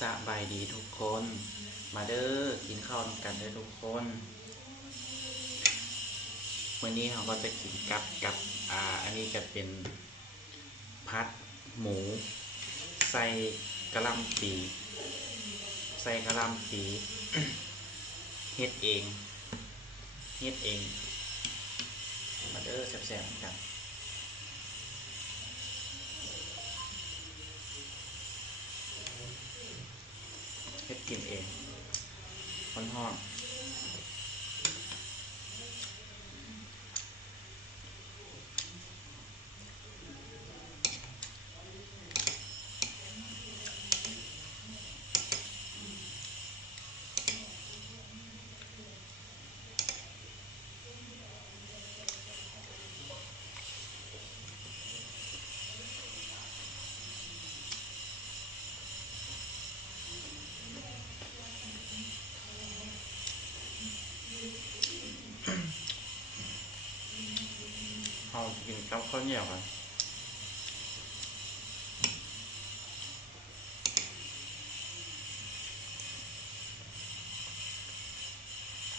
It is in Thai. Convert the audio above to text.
สบายดีทุกคนมาเด้อกินข้าวกันเด้อทุกคนวันนี้เราก็จะกินกับอันนี้จะเป็นพัดหมูใส่กะหล่ำปีเฮ็ดเองมาเด้อแซ่บๆกันเฮ็ดกินเองร้อนๆเรากินกับข้าวเหนียวกัน